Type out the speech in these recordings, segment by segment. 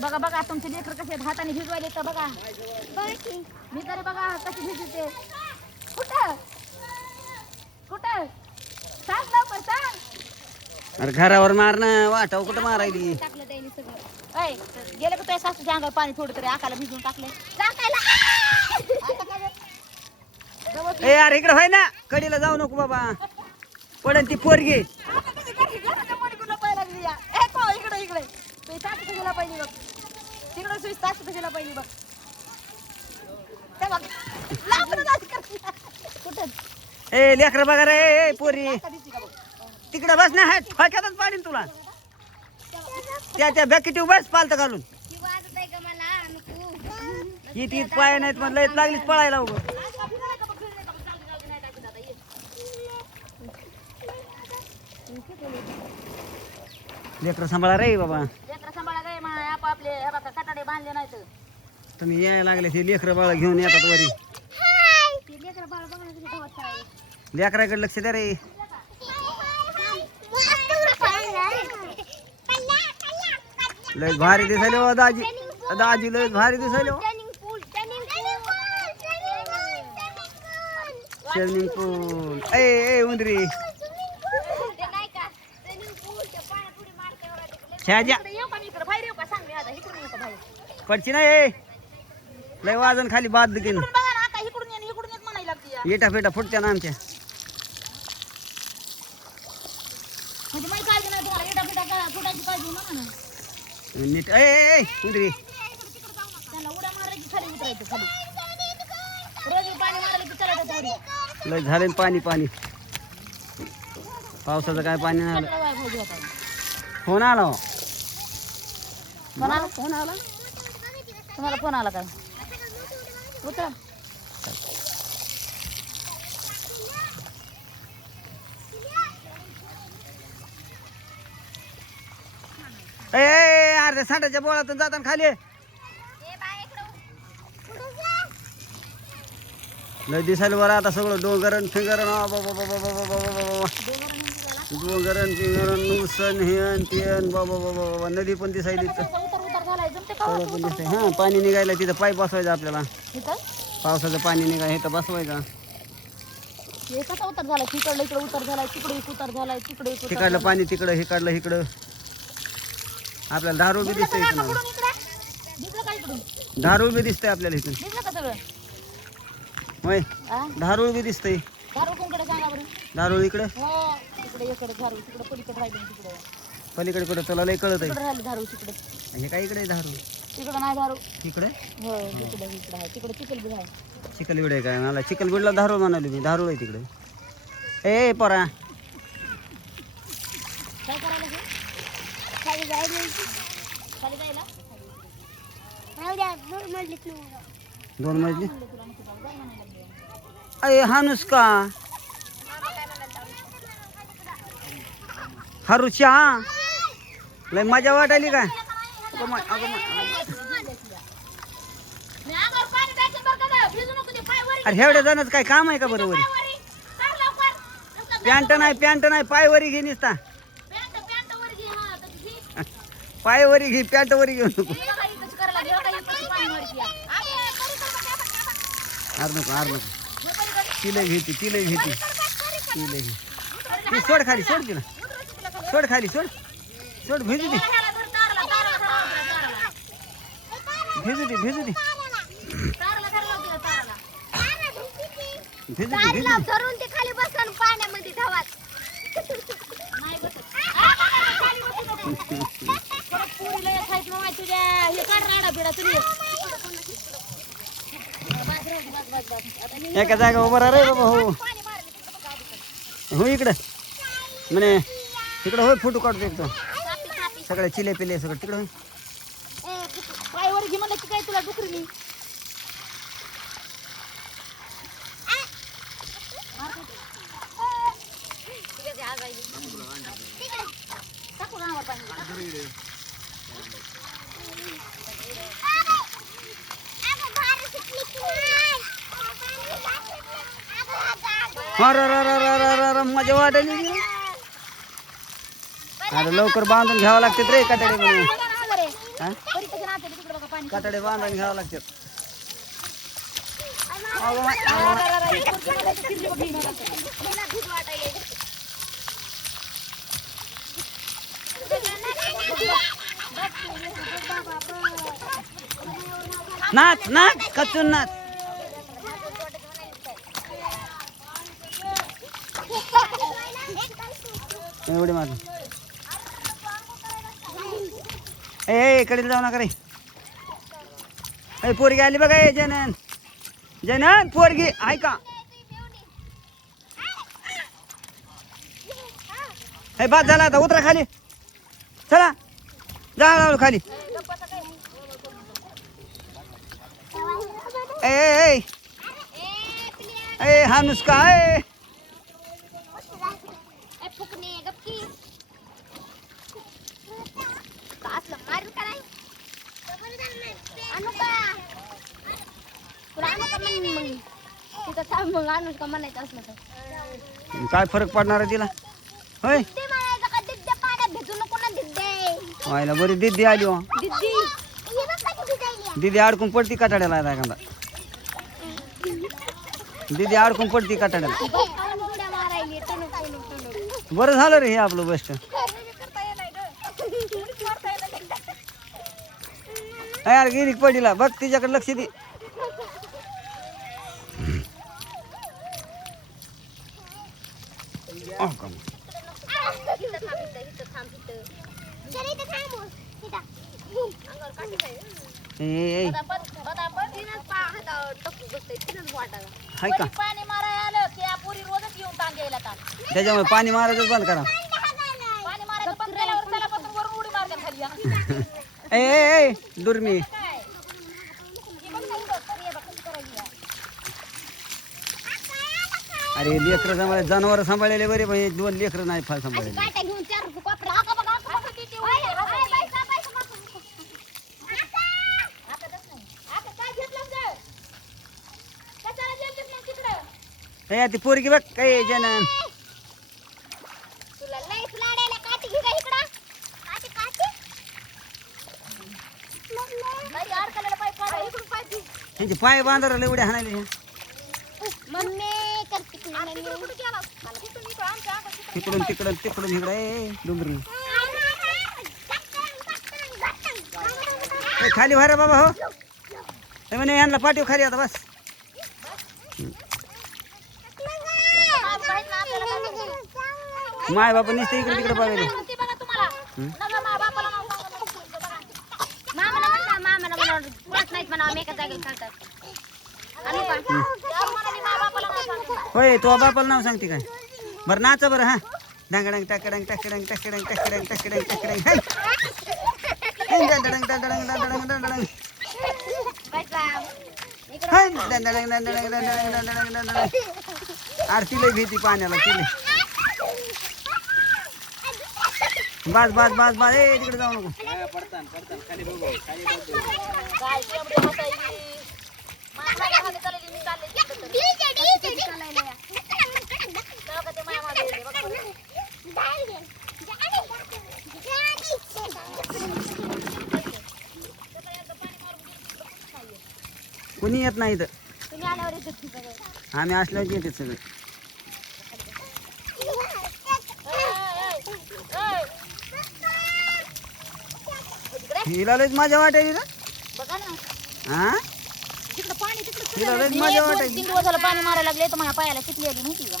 बघा बघा तुमचे लेकर कसे हाताने भिजवायले तर बघा मी तरी बघा कशी भिजते कुठं कुठं सांग लवकर सांग अरे घरावर मारणं वाटाव कुठं मारायली टाकलं त्याने सगळं ऐ गेलं का तुझ्या सासूच्या अंगावर पाणी थोडं तरी आकाला भिजून टाकले ए यार इकडे व्हाय ना कडीला जाऊ नको बाबा पडेल ती पोरगी इकडे इकडे तू सासू कशाला पहिली बघ तिकडे सुई सासू कशाला पहिली बघ कुठं ए लेकर बघा रे ए पोरी तिकडे बस ना हात फाक्यातच पाडीन तुला त्या बॅकेटी बस पालत घालून ही तीच पाय नाहीत म्हणलं लयच लागलीच पळायला उभं लेकर सांभाळा रे बाबा लेकरं सांभाळा काय म्हणा आपापले हे बघा कटाडे बांधले नाहीत तुम्ही यायला लागले ते लेकर बाळा घेऊन येतात वरी ते लेकरं बाळ बघा ना तुझ्या गावात काय आहे. लेकराकडे लक्ष द्या रे लय भारी दिसायले हो दाजी दाजी लय भारी दिसायले हो स्विमिंग पूल ए उंदरी छाजा इकडे येऊ का मी इकडे बाहेर येऊ का सांग मी आता इकडून येऊ का बाहेर पडची ना ए लय वाजन खाली बाद दिकीन इकडून बघा ना आता इकडून येत म्हणायला लागते या. येटा फेटा फुटत्या ना आमच्या म्हणजे माहिती काळजी नाही तुम्हाला येडा बिडा फुटायची काळजी म्हणा ना नीट ए उंदरी त्यांना उड्या मारायची खाली उतरायचं खाली रोज पाणी मारायला की चला वरी लय झाले पाणी पाणी पावसाचं काय पाणी नाही आलं सगळं भाजी होता फोन आला हो. फोन आला तुम्हाला फोन आला काय उतरा ए अर्ध्या सांडाच्या बोळातून जाताना खाली लय दिसायला बरं आता सगळं डोंगरण फिंगरण डोंगरण फिंगरण नुसन हेन तेन बाबा बाबा बाबा नदी पण दिसायली तर उतर उतर झालाय जमते का सगळं पण दिसतंय हां पाणी निघायला तिथं पाईप बसवायचं आपल्याला इथं पावसाचं पाणी निघाय हे तर बसवायचं हे कसा उतर झालाय तिकडलं इकडे उतर झालाय तिकडे एक उतर झालाय तिकडे एक उतर तिकडलं पाणी तिकडं हे काढलं इकडं आपल्याला धारू बी दिसतंय इथं इकडून इकडे दिसलं का इकडून धारू बी दिसतंय आपल्याला इथून दिसलं का सगळं होय हा धारूळ बी दिसतंय दारू कोणकडे सांगा बरं धारूळ इकडे हो तिकडे इकडे झारू तिकडे पलीकडे राहिले तिकडे पलीकडे कुठं तुला लय कळत तिकडे राहिले धारू तिकडे आहे हे काय इकडे धारू तिकडे नाही धारू इकडे हो इकडे इकडे आहे तिकडे चिखल बी आहे चिखलबीड आहे काय मला चिखलबीडला धारूळ म्हणाली मी धारूळ आहे तिकडे ए पोरा काय करायला हे? खाली जायला खाली जायला दोन मजली अय हानुष्का हारुच्या लय मजा वाटायली काय अगं मा- अगं मा- मी अंगावर पाणी टाकेन बरं का गं. भिजू नको ते पाय वरी अरे एवढ्या जणांचं काय काम आहे का बरोबर पाय वरी कर लवकर पॅन्ट नाही पायवरी घे निसता पॅन्ट वर घे हा तर घे पायवरी घे पॅन्ट वरी घेऊ नको हे बघा इथंच करायला लागली. हे बघा इथंच पाणी वर घे. अरे, परी कर बघ, आर नको हे परी कर. तिला घेते तिला घे ती सोड खाली सोड तिला सोड खाली सोड भिजू दे ह्याला धर, तारला भिजू दे धर लावते तारला. भिजू दे धरून ते खाली बसन पाण्यामध्ये धावात नाही बसत. खाली बसू नको. परत पुरीला एक खायचं मामा तुझ्या हे काढ राडा बिडा तुझी बस. एका जागा उभा राहा रे बाबा हो पाणी मारलं तिकडं बघा अगोदर. हो इकडे म्हणे तिकडे होय फोटो काढतो एक तो सापी, सापी. सगळे चिले पिले सगळं तिकडे होय पायवर घे म्हणलं की काय तुला डुकरी मी टाकू ना पाणी. मजा वाटायली अरे लवकर बांधून घ्यावं लागते रे कटाडे म्हणून बघा ना वगैरे. हा परी कशाला नाचले तिकडे बघा पाणी कातडे बांधून घ्यावं लागतात. अगं नाच नाच कचून नाच. एवढे मार ए कडे जाऊ नका रे. पोरगी आली बघा. ए जनन जनन पोरगी ऐका. हे बाद झाला आता उतरा खाली. चला जा हळूहळू खाली. ए ए ए हा नुसका आहे. काय फरक पडणार आहे तिला होय. व्हायला बरी दिदी आली हो. दिदी अडकून पडती काटाड्याला आता एखादा. दिदी अडकून पडती काटाड्याला. बरं झालं रे हे आपलं बेस्ट. यार गिरीक पडीला बघ तिच्याकडे लक्ष दे. हाय का पाणी मारायला आलं की पुरी रोजच येऊन ताण द्यायला ताण. त्याच्यामुळे पाणी मारायचं बंद करा. पाणी मारायचं बंद केल्यावर त्यालापासून वरून उडी मारतात खाली हा. ए ए दुर्मी. काय? ही बघ ना इथं, तर हे बघ कशी करायची आहे. अरे लेकरं सांभाळे जनावर सांभाळलेले बरे पण हे दोन लेकरं नाही फार सांभाळलेले. काटा घेऊन चार कोपरा हा का बघा आता किती उडी आहे. आता तसं नाही. आता काय घेतलं जर? कशाला गेलतीस मग तिकडं? हे ती पोरगी बघ काय जनन. तुला लईच लाडायला काठी घे का इकडं? काठी. लई अडकलेलं पाय काढा इकडून पाय घे. ह्यांचे पाय बांधायला एवढे हाणायले. मम्मी करते की नाही मी कुठे गेला मला तिथून इकडं आमच्या अंगात तिकडून तिकडून तिकडून इकडे ए डोंगरी. ए, खाली व्हा रे बाबा हो. हे म्हणे यांना पाठीव खाली आता बस. माय बापा नुसते इकडे तिकडे बघायले. ते बघा तुम्हाला नका मा बापाला नाव सांगा. मामाला म्हणा मामाला म्हणा पुढंच नाहीत म्हणा आम्ही एका जागेला खेळतात. आणि पण त्यावर म्हणाली मा बापाला नाव सांगा. होय तो बापाला नाव सांगते काय. बरं नाचा बरं हा. डांगडंग टाकडंग टाकडंग टाकडंग टाकडंग टाकडंग टाकडंग हाय. दंडडंग दंडडंग दंडडंग दंडडंग पैसा हाय. दंडडंग दंडडंग दंडडंग दंडडंग दंडडंग. अरे तिला भीती पाण्याला तिला. बस बस बस बस ए तिकडे जाऊ नको. काय शेवटी हसायची. माझ्या हाती चालली मी चालले तिकडे चालायला या. तेव्हा का ते माया मागे गेले बघ बरं. कोणी येत नाही इथं. तुम्ही आल्यावर येते सगळं. आम्ही असल्यावर येते सगळे. हिला लयच मजा वाटायची ना. बघा ना हा तिकडं पाणी तिकडं हिला लयच मजा वाटायची. 2-3 दिवस झालं पाणी मारायला लागले तर माझ्या पायाला किती आली माहिती का.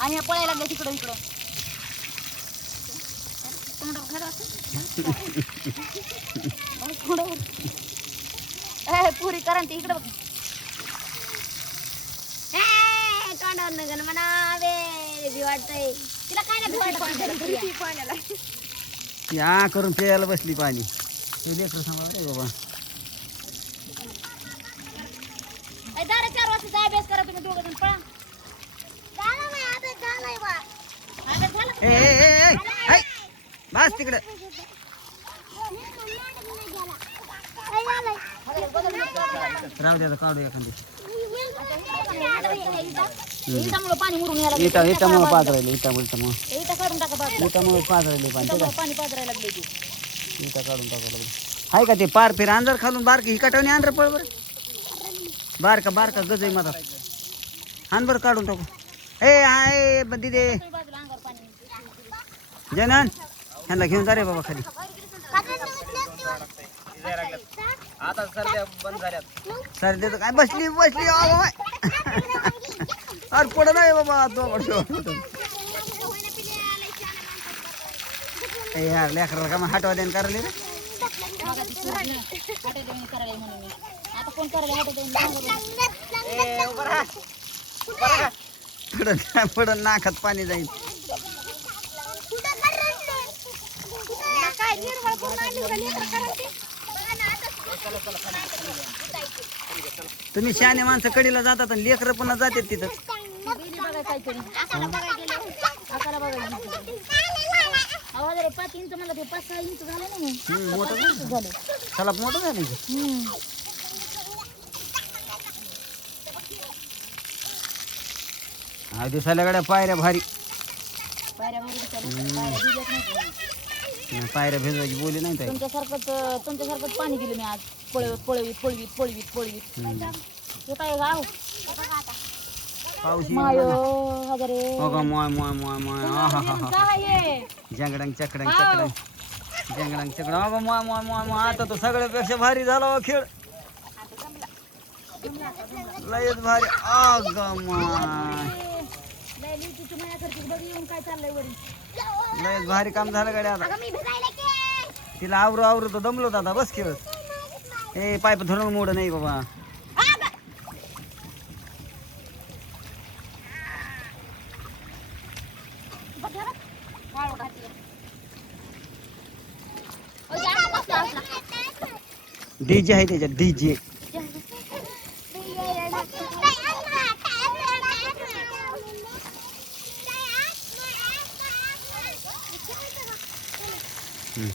आणि ह्या पळायला लागले तिकडं इकडं. पुरी करंट इकडं बघ. तोंडावर नगन म्हणावे भी वाटतंय तिला काय नाही पाण्याला. या करून प्यायला बसली पाणी. हे लेकरं सांभाळ रे बाबा. दारा 4 वाजता अभ्यास करा तुम्ही दोघं जण पळा. ए ए ए हाय बस तिकडे. राहू द्या काढू एखादी. इटामुळे पाणी मुरून यायला इटा इटामुळे पाच राहिले. इटामुळे इटा काढून टाका बाजूला. इटामुळे पाच राहिले पाणी. पाणी पाजरायला लागले इटा काढून टाकावं लागलं. आहे का ते पार फिर अंधार खालून बारकी ही कटावणी अंधार पळ बरं बारका बारका गज आहे मधात आण बरं काढून टाकू ए हाय दिदे बाजूला अंगावर पाणी जनन ह्यांना घेऊन जा रे बाबा खाली आता सर्द्या बंद झाल्यात. सर देतो काय बसली बसली अरे पुढं नाही बाबा तो ए यार लेकराला का मग हटवा देण करायला रे करायला म्हणून मी आता कोण करायला वाटत ए उभं राहा. पुढं नाकात पाणी जाईल तुम्ही शहाणे माणसं कडीला जातात आणि लेकरं पुन्हा जातात तिथं काहीतरी आकारा बघायला आवाज रे 5 इंच मला ते 5-6 इंच झालं नाही मोठं झालं चला मोठं झालं की. हा दिसायला गड्या पायऱ्या भारी पायऱ्या पायऱ्या भिजवायची बोली नाही ताई. तुमच्यासारखंच पाणी गेलं मी आज पळवीत हे काय गाव पाऊस मायो हजारे बघा मोय मोय मोय मोय काय हे जंगडंग चकडंग चकडंग जंगडंग चकडंग अगं मोय मोय मोय मोय आता तो सगळ्यापेक्षा भारी झाला हो खेळ लयच भारी अगं माय काय चाललंय वरी लयच भारी काम झालं गाड्या आता तिला आवरू आवरू तो दमलो दादा बस खेळत ए पाईप धरून मोड नाही बाबा डीजे आहे त्याच्यात डीजे